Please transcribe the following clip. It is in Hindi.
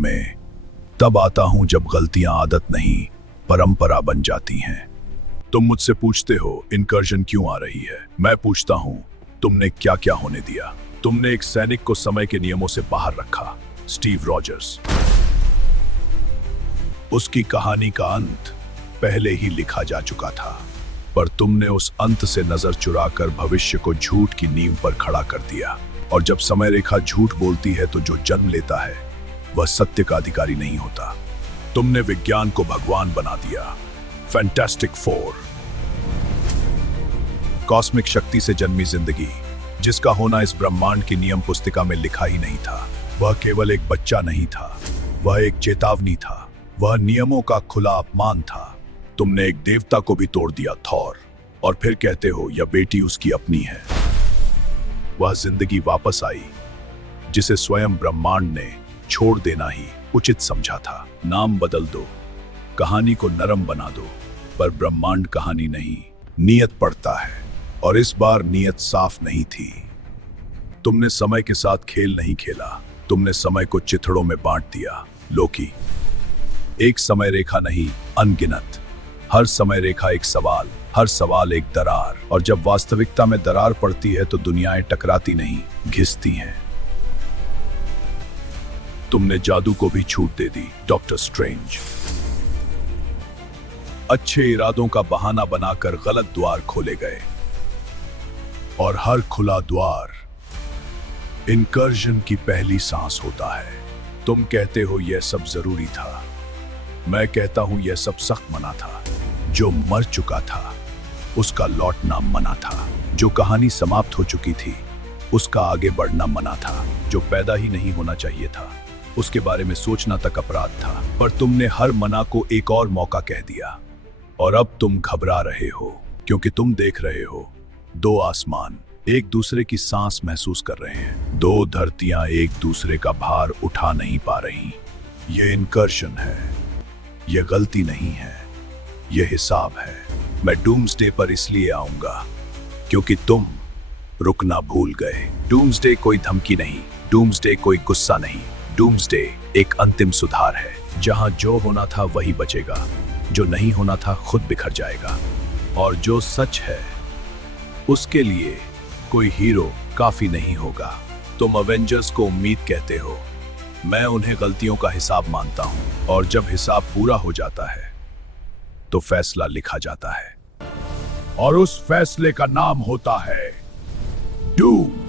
में तब आता हूं जब गलतियां आदत नहीं परंपरा बन जाती हैं। तुम मुझसे पूछते हो इनकर्जन क्यों आ रही है। मैं पूछता हूं तुमने क्या क्या होने दिया। तुमने एक सैनिक को समय के नियमों से बाहर रखा, स्टीव रॉजर्स। उसकी कहानी का अंत पहले ही लिखा जा चुका था, पर तुमने उस अंत से नजर चुराकर भविष्य को झूठ की नींव पर खड़ा कर दिया। और जब समय रेखा झूठ बोलती है तो जो जन्म लेता है वह सत्य का अधिकारी नहीं होता। तुमने विज्ञान को भगवान बना दिया, फैंटास्टिक फोर। कॉस्मिक शक्ति से जन्मी जिंदगी जिसका होना इस ब्रह्मांड की नियम पुस्तिका में लिखा ही नहीं था। वह केवल एक बच्चा नहीं था, वह एक चेतावनी था, वह नियमों का खुला अपमान था। तुमने एक देवता को भी तोड़ दिया, थॉर, और फिर कहते हो यह बेटी उसकी अपनी है। वह जिंदगी वापस आई जिसे स्वयं ब्रह्मांड ने छोड़ देना ही उचित समझा था। नाम बदल दो, कहानी को नरम बना दो, पर ब्रह्मांड कहानी नहीं, नियत पढ़ता है। और इस बार नियत साफ नहीं थी। तुमने समय के साथ खेल नहीं खेला, तुमने समय को चिथड़ों में बांट दिया। लोकी, एक समय रेखा नहीं, अनगिनत। हर समय रेखा एक सवाल, हर सवाल एक दरार। और जब वास्तविकता में दरार पड़ती है तो दुनियाएं टकराती नहीं, घिसती हैं। तुमने जादू को भी छूट दे दी, डॉक्टर स्ट्रेंज। अच्छे इरादों का बहाना बनाकर गलत द्वार खोले गए, और हर खुला द्वार इनकर्जन की पहली सांस होता है। तुम कहते हो यह सब जरूरी था, मैं कहता हूं यह सब सख्त मना था। जो मर चुका था उसका लौटना मना था, जो कहानी समाप्त हो चुकी थी उसका आगे बढ़ना मना था, जो पैदा ही नहीं होना चाहिए था उसके बारे में सोचना तक अपराध था। पर तुमने हर मना को एक और मौका कह दिया, और अब तुम घबरा रहे हो क्योंकि तुम देख रहे हो दो आसमान एक दूसरे की सांस महसूस कर रहे हैं, दो धरतियां एक दूसरे का भार उठा नहीं पा रही। यह इनकर्जन है, यह गलती नहीं है, यह हिसाब है। मैं डूम्सडे पर इसलिए आऊंगा क्योंकि तुम रुकना भूल गए। डूम्सडे कोई धमकी नहीं, डूम्सडे कोई गुस्सा नहीं, डूम्सडे एक अंतिम सुधार है, जहां जो होना था वही बचेगा, जो नहीं होना था खुद बिखर जाएगा, और जो सच है उसके लिए कोई हीरो काफी नहीं होगा। तुम अवेंजर्स को उम्मीद कहते हो, मैं उन्हें गलतियों का हिसाब मानता हूं, और जब हिसाब पूरा हो जाता है तो फैसला लिखा जाता है, और उस फैसले का नाम होता है डूम।